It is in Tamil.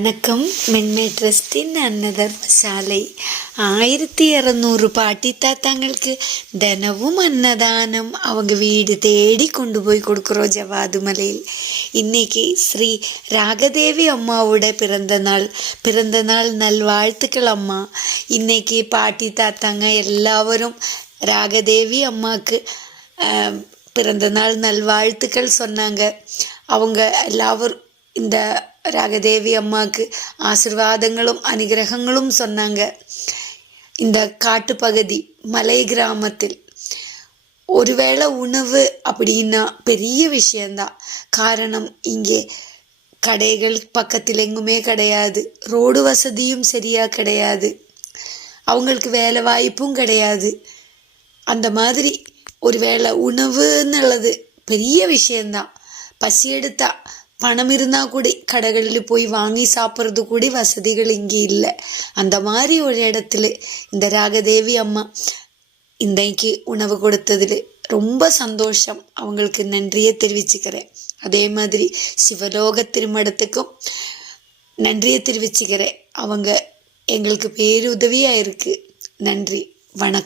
வணக்கம். மென்மை ட்ரஸ்டின் அன்னதர்மசாலை 1200 பாட்டி தாத்தாங்களுக்கு தினமும் அன்னதானம் அவங்க வீடு தேடி கொண்டு போய் கொடுக்குறோம் ஜவாது மலையில். இன்னைக்கு ஸ்ரீ ராகதேவி அம்மாவோட பிறந்த நாள் நல்வாழ்த்துக்கள் அம்மா. இன்னைக்கு பாட்டி தாத்தாங்க எல்லாரும் ராகதேவி அம்மாவுக்கு பிறந்த நாள் நல்வாழ்த்துக்கள் சொன்னாங்க. அவங்க எல்லாரும் இந்த ராகதேவி அம்மாவுக்கு ஆசிர்வாதங்களும் அனுகிரகங்களும் சொன்னாங்க. இந்த காட்டுப்பகுதி மலை கிராமத்தில் ஒருவேளை உணவு அப்படின்னா பெரிய விஷயந்தான். காரணம், இங்கே கடைகள் பக்கத்தில் எங்குமே கிடையாது, ரோடு வசதியும் சரியா கிடையாது, அவங்களுக்கு வேலை வாய்ப்பும் கிடையாது. அந்த மாதிரி ஒருவேளை உணவுன்னுள்ளது பெரிய விஷயந்தான். பசி எடுத்தா பணம் இருந்தால் கூட கடைகளில் போய் வாங்கி சாப்பிட்றது கூட வசதிகள் இங்கே இல்லை. அந்த மாதிரி ஒரு இடத்துல இந்த ராகதேவி அம்மா இன்றைக்கு உணவு கொடுத்ததில் ரொம்ப சந்தோஷம். அவங்களுக்கு நன்றியை தெரிவிச்சுக்கிறேன். அதே மாதிரி சிவலோக திருமணத்துக்கும் நன்றியை தெரிவிச்சுக்கிறேன். அவங்க எங்களுக்கு பேருதவியாக இருக்குது. நன்றி, வணக்கம்.